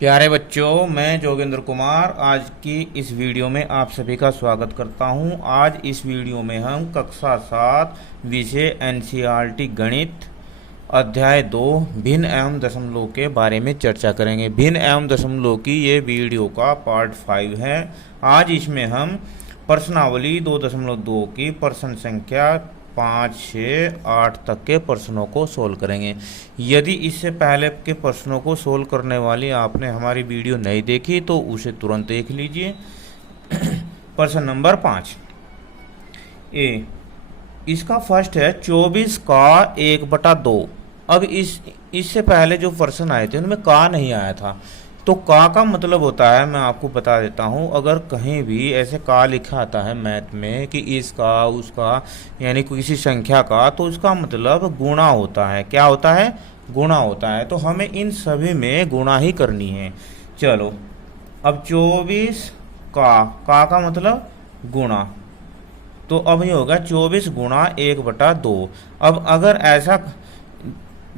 प्यारे बच्चों, मैं जोगेंद्र कुमार आज की इस वीडियो में आप सभी का स्वागत करता हूं। आज इस वीडियो में हम कक्षा 7 विषय एनसीईआरटी गणित अध्याय 2 भिन्न एवं दशमलव के बारे में चर्चा करेंगे। भिन्न एवं दशमलव की ये वीडियो का पार्ट 5 है। आज इसमें हम प्रश्नावली 2.2 की प्रश्न संख्या 5, 6, 8 तक के प्रश्नों को सोल्व करेंगे। यदि इससे पहले के प्रश्नों को सोल्व करने वाली आपने हमारी वीडियो नहीं देखी तो उसे तुरंत देख लीजिए। प्रश्न नंबर 5 ए, इसका फर्स्ट है 24 का 1/2। अब इससे पहले जो प्रश्न आए थे उनमें का नहीं आया था, तो का मतलब होता है, मैं आपको बता देता हूं। अगर कहीं भी ऐसे का लिखा आता है मैथ में कि इसका उसका यानी किसी संख्या का, तो उसका मतलब गुणा होता है। क्या होता है? गुणा होता है। तो हमें इन सभी में गुणा ही करनी है। चलो, अब 24 का मतलब गुणा, तो अब ये होगा 24 गुणा 1/2। अब अगर ऐसा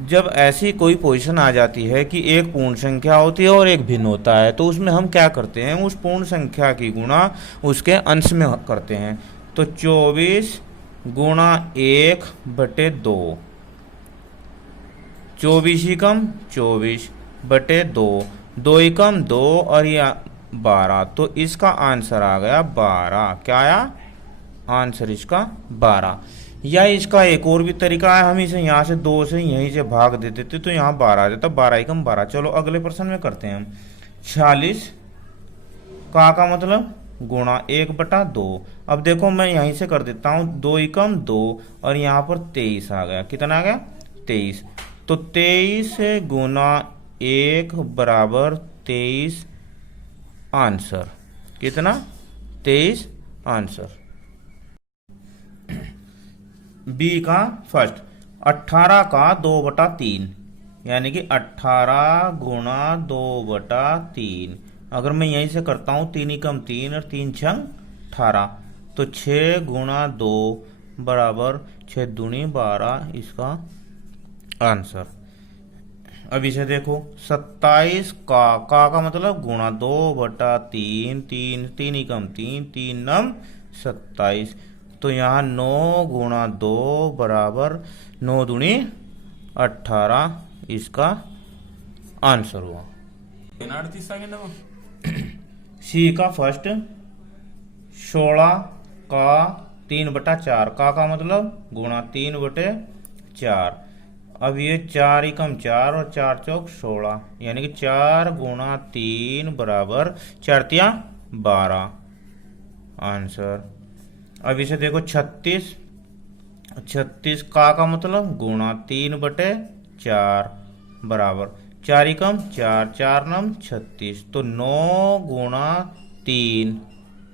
जब ऐसी कोई पोजीशन आ जाती है कि एक पूर्ण संख्या होती है और एक भिन्न होता है, तो उसमें हम क्या करते हैं, उस पूर्ण संख्या की गुणा उसके अंश में करते हैं। तो 24 गुणा 1/2, 24 ही कम 24/2, 2 ही कम 2 और ये 12। तो इसका आंसर आ गया 12। क्या आया? आंसर इसका 12। या इसका एक और भी तरीका है, हम इसे यहाँ से 2 से यहीं से भाग दे देते तो यहाँ 12 आ जाता। 12 ही कम 12। चलो अगले प्रश्न में करते हैं हम। 46 का मतलब गुणा 1/2। अब देखो मैं यहीं से कर देता हूँ, 2 ही कम 2 और यहाँ पर 23 आ गया। कितना आ गया? 23। तो 23 गुणा 1 बराबर 23 आंसर। कितना? 23 आंसर। बी का फर्स्ट 18 का 2/3, यानी कि 18 गुणा 2/3। अगर मैं यहीं से करता हूं, 3 ही कम 3 और 3 छंग 18, तो 6 गुणा 2 बराबर 6 दूनी 12 इसका आंसर। अब इसे देखो, 27 का मतलब गुणा 2/3, 3 ही कम 3, 3 नम 27। तो यहाँ 9 गुणा 2 बराबर 9 दूनी 18 इसका आंसर हुआ। सी का फर्स्ट 16 का 3/4, का मतलब गुणा 3/4। अब ये 4 ही कम 4 और 4 चौक 16, यानी कि 4 गुणा 3 बराबर 4 तिया 12 आंसर। अब इसे देखो 36 का मतलब गुणा 3/4 बराबर 4 ही कम 4, 4 नम 36। तो 9 गुणा 3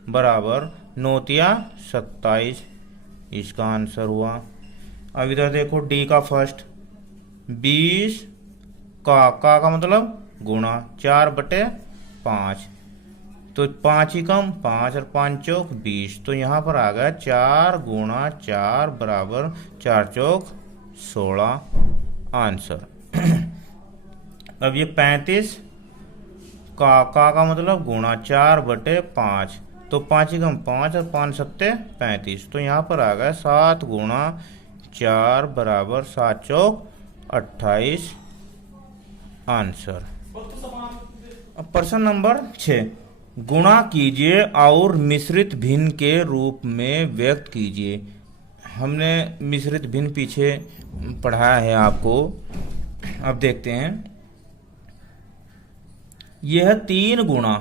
बराबर 9 तिया 27 इसका आंसर हुआ। अब इधर देखो डी का फर्स्ट 20 का मतलब गुणा 4/5। तो 5 ही कम 5 और 5 चौक 20। तो यहाँ पर आ गया 4 गुणा 4 बराबर 4 चौक 16 आंसर। अब ये 35 का मतलब गुणा 4/5। तो 5 ही कम 5 और 5 सत्ते 35। तो यहाँ पर आ गया 7 गुणा 4 बराबर 7 चौक 28 आंसर। अब प्रश्न नंबर 6, गुणा कीजिए और मिश्रित भिन्न के रूप में व्यक्त कीजिए। हमने मिश्रित भिन्न पीछे पढ़ाया है आपको। अब देखते हैं, यह 3 गुणा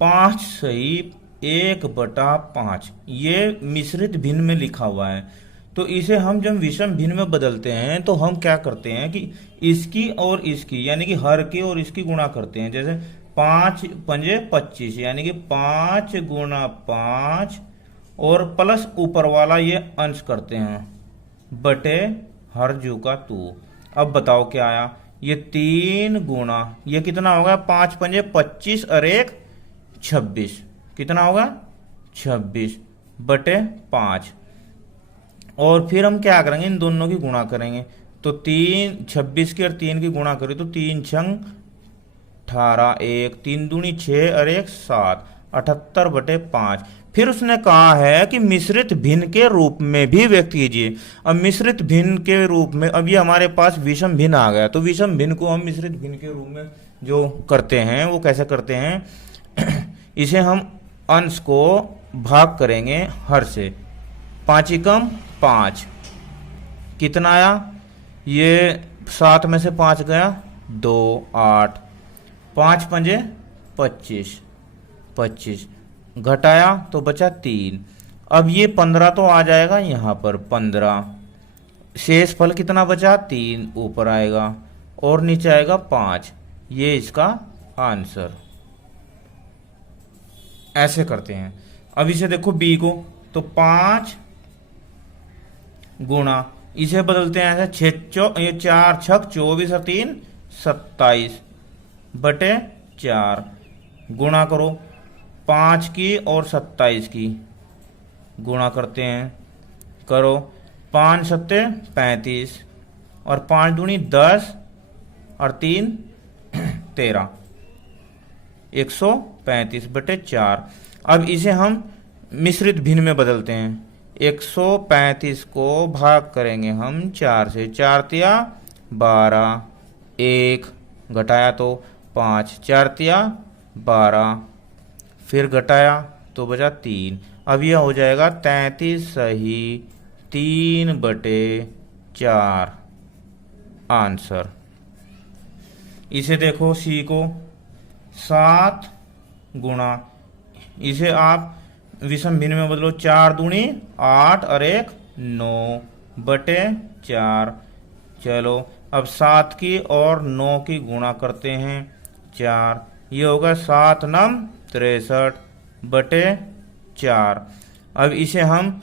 5 सही 1/5 ये मिश्रित भिन्न में लिखा हुआ है। तो इसे हम जब विषम भिन्न में बदलते हैं तो हम क्या करते हैं कि इसकी और इसकी यानी कि हर की और इसकी गुणा करते हैं। जैसे 5 पंजे 25, यानी कि 5 गुणा 5 और प्लस ऊपर वाला ये अंश करते हैं बटे हर जू का 2। अब बताओ क्या आया? ये 3 गुणा ये कितना होगा? 5 पंजे 25 और 1 26। कितना होगा? 26 बटे 5। और फिर हम क्या करेंगे, इन दोनों की गुणा करेंगे। तो 26 की और 3 की गुणा करी तो 3 छंग 18, 1 3 दूनी 6 और 1 7, 78/5। फिर उसने कहा है कि मिश्रित भिन्न के रूप में भी व्यक्त कीजिए। अब मिश्रित भिन्न के रूप में, अब ये हमारे पास विषम भिन्न आ गया, तो विषम भिन्न को हम मिश्रित भिन्न के रूप में जो करते हैं वो कैसे करते हैं इसे हम अंश को भाग करेंगे हर से। 5 एकम 5, कितना आया, ये 7 में से 5 गया 2, 8, 5 पंजे 25, 25 घटाया तो बचा 3। अब ये 15 तो आ जाएगा यहाँ पर 15, शेष फल कितना बचा 3 ऊपर आएगा और नीचे आएगा 5। ये इसका आंसर। ऐसे करते हैं। अब इसे देखो बी को, तो 5 गुणा, इसे बदलते हैं ऐसे 4 छक 24 और 3 27 बटे 4 गुणा करो 5 की और 27 की गुणा करते हैं, करो 5 सत्ते 35 और 5 दूनी 10 और 3 13, 135 बटे 4। अब इसे हम मिश्रित भिन्न में बदलते हैं। 135 को भाग करेंगे हम 4 से, 4 तिया 12, 1 घटाया तो 5, 4 तिया 12, फिर घटाया तो बचा 3। अब यह हो जाएगा 33 सही 3/4 आंसर। इसे देखो सी को, 7 गुणा, इसे आप विषम भिन्न में बदलो, 4 दूनी 8 और 1 9 बटे 4। चलो अब 7 की और 9 की गुणा करते हैं 4, ये होगा 7 9 63 बटे 4। अब इसे हम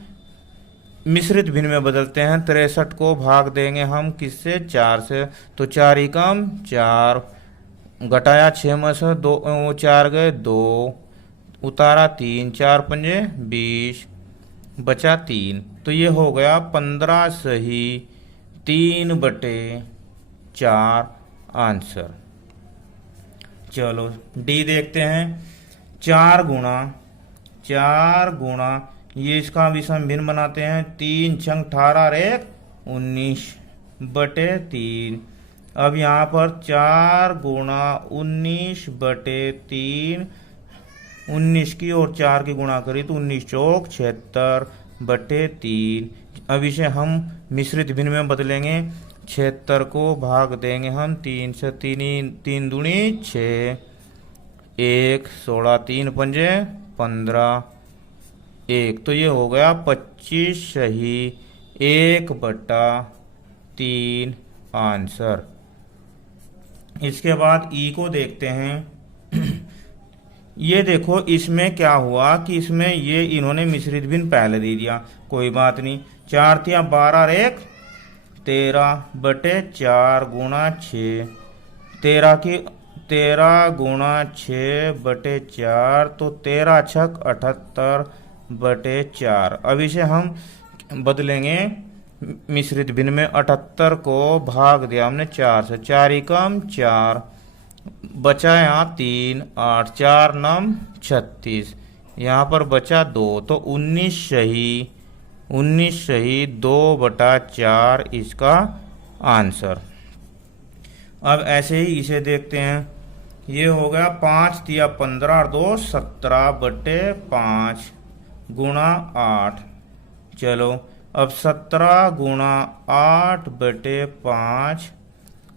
मिश्रित भिन्न में बदलते हैं। 63 को भाग देंगे हम किससे, 4 से, तो 4 एकम 4 घटाया 6 में से 2 4 गए 2 उतारा 3, 4 पंजे 20 बचा 3। तो ये हो गया 15 सही 3/4 आंसर। चलो डी देखते हैं। 4 गुणा, ये इसका विषम भिन्न बनाते हैं। 3 छंग 18 और 1 19 बटे 3। अब यहाँ पर 4 गुणा 19 बटे 3, 19 की और 4 की गुणा करी तो 19 चौक 76 बटे 3। अब इसे हम मिश्रित भिन्न में बदलेंगे। 76 को भाग देंगे हम 3 से, 3 दूनी 6, 1 16 3 पंजे 15, 1, तो ये हो गया 25 सही 1/3 आंसर। इसके बाद ई को देखते हैं। ये देखो इसमें क्या हुआ कि इसमें ये इन्होंने मिश्रित भिन्न पहले दे दिया, कोई बात नहीं। 4 तिया 12 और 1 13 बटे 4 गुणा 6, 13 गुणा 6 बटे 4, तो 13 छक 78 बटे 4। अब इसे हम बदलेंगे मिश्रित भिन्न में। 78 को भाग दिया हमने 4 से, 4 एकम 4 बचा यहाँ 3, 8 4 9 36, यहाँ पर बचा 2, तो 19 सही 2/4 इसका आंसर। अब ऐसे ही इसे देखते हैं। ये हो गया 5 तिया 15 और 2 17 बटे 5 गुणा 8। चलो अब 17 गुणा 8 बटे 5,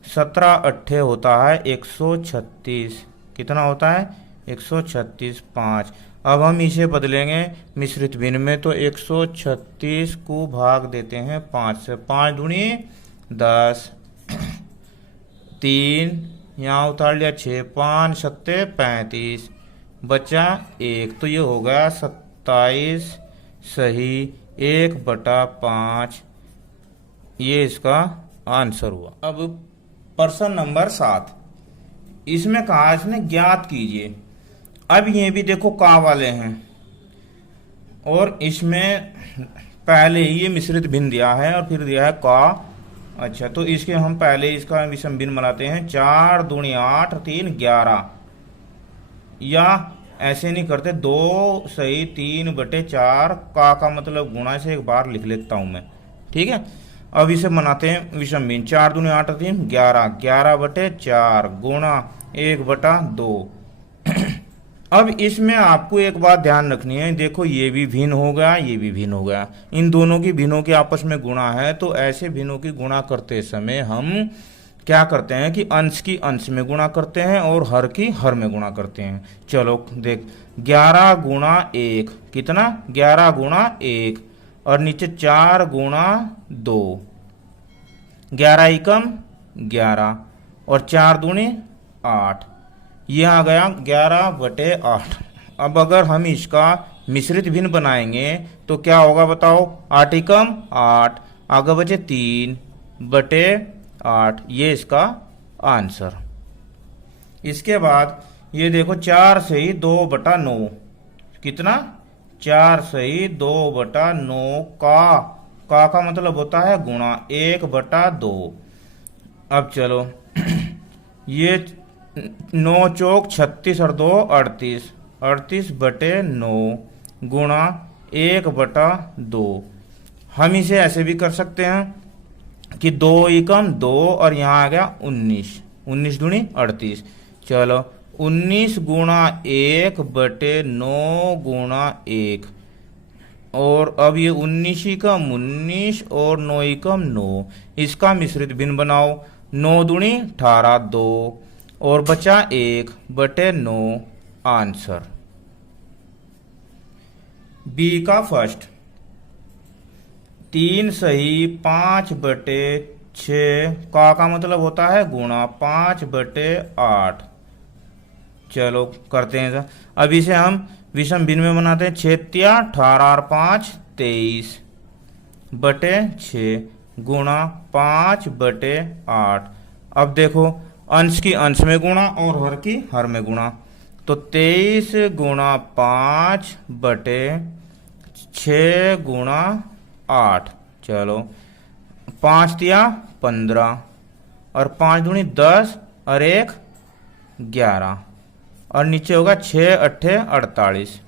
17 अट्ठे होता है 136, कितना होता है 136 5। अब हम इसे बदलेंगे मिश्रित भिन्न में, तो 136 को भाग देते हैं 5 से, 5 दूनी 10, 3 यहाँ उतार लिया 6, 5 सत्ते 35 बचा 1, तो ये हो गया 27 सही 1/5, ये इसका आंसर हुआ। अब प्रश्न नंबर 7, इसमें कहा इसने ज्ञात कीजिए। अब ये भी देखो का वाले हैं और इसमें पहले ही ये मिश्रित भिन्न दिया है और फिर दिया है का अच्छा, तो इसके हम पहले इसका विषम भिन्न बनाते हैं। 4 दूनी 8, 3 11, या ऐसे नहीं करते, 2 सही 3/4 का मतलब गुणा से एक बार लिख लेता हूं मैं। ठीक है, अब इसे बनाते हैं विषम भिन्न। 4 दूनी 8, 3 11, 11/4 गुणा 1/2। अब इसमें आपको एक बात ध्यान रखनी है, देखो ये भी भिन्न हो गया, ये भी भिन्न हो गया, इन दोनों की भिन्नों के आपस में गुणा है। तो ऐसे भिन्नों की गुणा करते समय हम क्या करते हैं कि अंश की अंश में गुणा करते हैं और हर की हर में गुणा करते हैं। चलो देख, 11 गुणा 1 कितना, 11 गुणा 1, और नीचे 4 गुणा 2, 11 एकम 11, और 4 दूनी 8, ये आ गया 11/8। अब अगर हम इसका मिश्रित भिन्न बनाएंगे तो क्या होगा बताओ, 8 एकम 8, आगे बचे 3/8, ये इसका आंसर। इसके बाद ये देखो, 4 सही 2/9 कितना, 4 सही 2/9 का मतलब होता है गुणा 1/2। अब चलो ये 9 चौक 36 और 2 38, 38/9 गुणा 1/2। हम इसे ऐसे भी कर सकते हैं कि 2 एकम 2, और यहाँ आ गया 19, 19 दूनी 38। चलो 19 गुणा 1/9 गुणा 1, और अब ये 19 एकम 19 और 9 एकम 9, इसका मिश्रित भिन्न बनाओ। 9 दूनी 18, 2, और बचा 1/9 आंसर। बी का फर्स्ट, 3 सही 5/6 का मतलब होता है गुणा 5/8। चलो करते हैं सर। अब इसे हम विषम भिन्न में बनाते हैं। 6 18 और 5 23/6 गुणा 5/8। अब देखो, अंश की अंश में गुणा और हर की हर में गुणा, तो 23 गुणा 5/6 गुणा 8। चलो 5 तिया 15, और 5 दूनी 10, और 1 11, और नीचे होगा 6 8 48।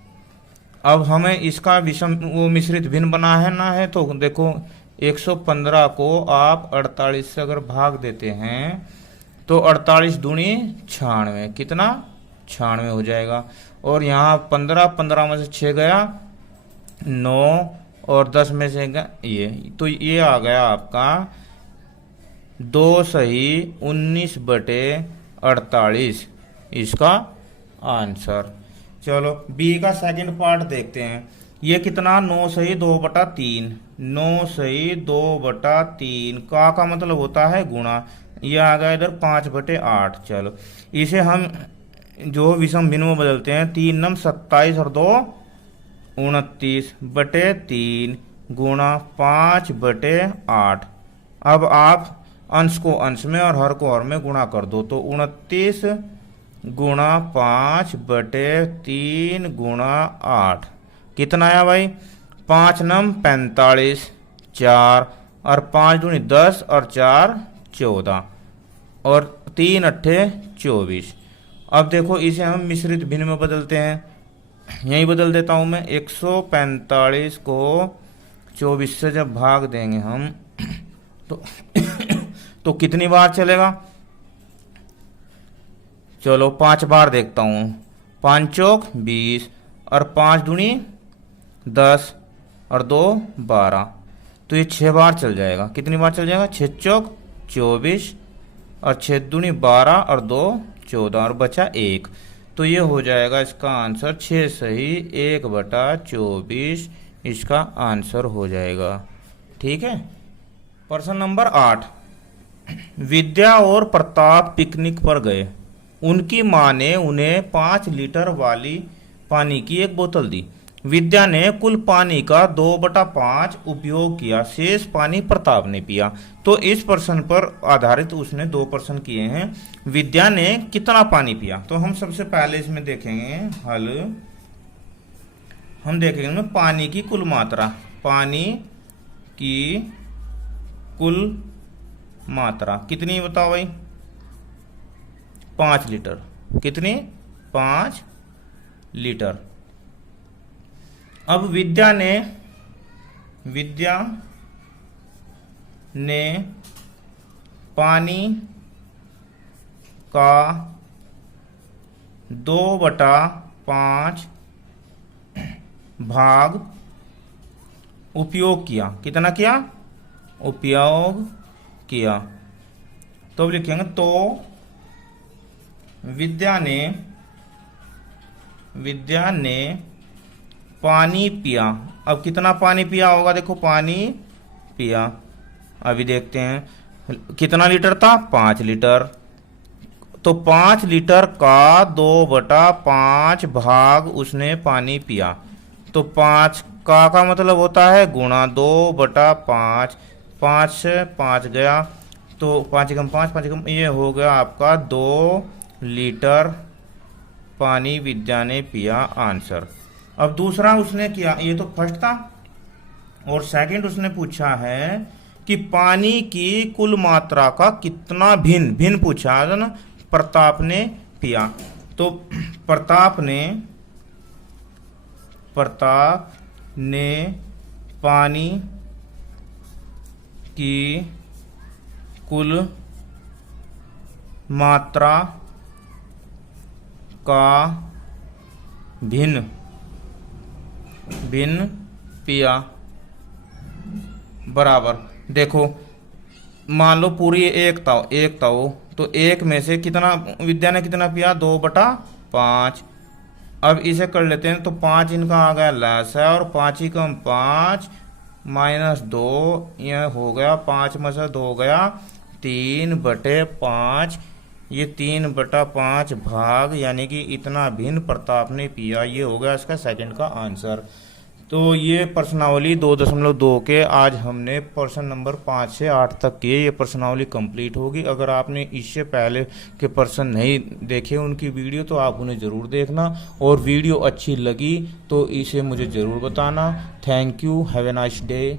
अब हमें इसका विषम वो मिश्रित भिन्न बना है ना, है तो देखो 115 को आप 48 से अगर भाग देते हैं तो 48 दूनी 96, कितना 96 हो जाएगा। और यहाँ 15 में से 6 गया 9, और 10 में से गया ये, तो ये आ गया आपका 2 सही 19/48 इसका आंसर। चलो बी का सेकंड पार्ट देखते हैं। ये कितना, 9 सही 2/3, 9 सही 2/3 का मतलब होता है गुणा, ये आ गया इधर 5/8। चलो इसे हम जो विषम भिन्न में बदलते हैं, 3 नम 27 और 2 29/3 गुणा 5/8। अब आप अंश को अंश में और हर को हर में गुणा कर दो, तो 29 गुणा 5/3 गुणा 8 कितना आया भाई, 5 नम 45, 4 और 5 दूनी 10 और 4 14, और 3 अट्ठे 24। अब देखो इसे हम मिश्रित भिन्न में बदलते हैं। यही बदल देता हूं मैं। 145 को 24 से जब भाग देंगे हम तो कितनी बार चलेगा, चलो 5 बार देखता हूं। 5 चौक 20, और 5 दूनी 10, और 2 12, तो ये 6 बार चल जाएगा। कितनी बार चल जाएगा, 6 चौक 24, और 6 दूनी 12, और 2 14, और बचा 1, तो ये हो जाएगा इसका आंसर 6 सही 1/24 इसका आंसर हो जाएगा। ठीक है। प्रश्न नंबर 8, विद्या और प्रताप पिकनिक पर गए। उनकी मां ने उन्हें 5 लीटर वाली पानी की एक बोतल दी। विद्या ने कुल पानी का 2/5 उपयोग किया, शेष पानी प्रताप ने पिया। तो इस प्रश्न पर आधारित उसने 2 प्रश्न किए हैं। विद्या ने कितना पानी पिया, तो हम सबसे पहले इसमें देखेंगे हल। हम देखेंगे पानी की कुल मात्रा, पानी की कुल मात्रा कितनी बताओ भाई? 5 लीटर। कितनी? 5 लीटर। अब विद्या ने पानी का 2/5 भाग उपयोग किया। कितना किया? उपयोग किया। तो अब लिखेंगे तो विद्या ने पानी पिया। अब कितना पानी पिया होगा? देखो पानी पिया, अभी देखते हैं कितना लीटर था? 5 लीटर। तो 5 लीटर का 2/5 भाग उसने पानी पिया। तो 5 का मतलब होता है गुणा 2/5। 5 से 5 गया तो 5 एकम 5, 5 एकम, ये हो गया आपका 2 लीटर पानी विद्या ने पिया। आंसर। अब दूसरा उसने किया, ये तो फर्स्ट था, और सेकंड उसने पूछा है कि पानी की कुल मात्रा का कितना भिन्न पूछा है ना। प्रताप ने पिया। तो प्रताप ने पानी की कुल मात्रा का भिन्न पिया। बराबर। देखो मान लो पूरी एक था वो, तो एक में से कितना विद्या ने कितना पिया? 2/5। अब इसे कर लेते हैं, तो 5 इनका आ गया लेस है, और 5 ही कम 5 -2, यह हो गया 5 में से 2 गया 3/5। ये 3/5 भाग, यानी कि इतना भिन्न प्रताप ने पिया। ये हो गया इसका सेकंड का आंसर। तो ये प्रश्नावली 2.2 के आज हमने प्रश्न नंबर 5 से 8 तक किए। ये प्रश्नावली कंप्लीट होगी। अगर आपने इससे पहले के प्रश्न नहीं देखे उनकी वीडियो, तो आप उन्हें ज़रूर देखना, और वीडियो अच्छी लगी तो इसे मुझे ज़रूर बताना। Thank you. Have a nice day.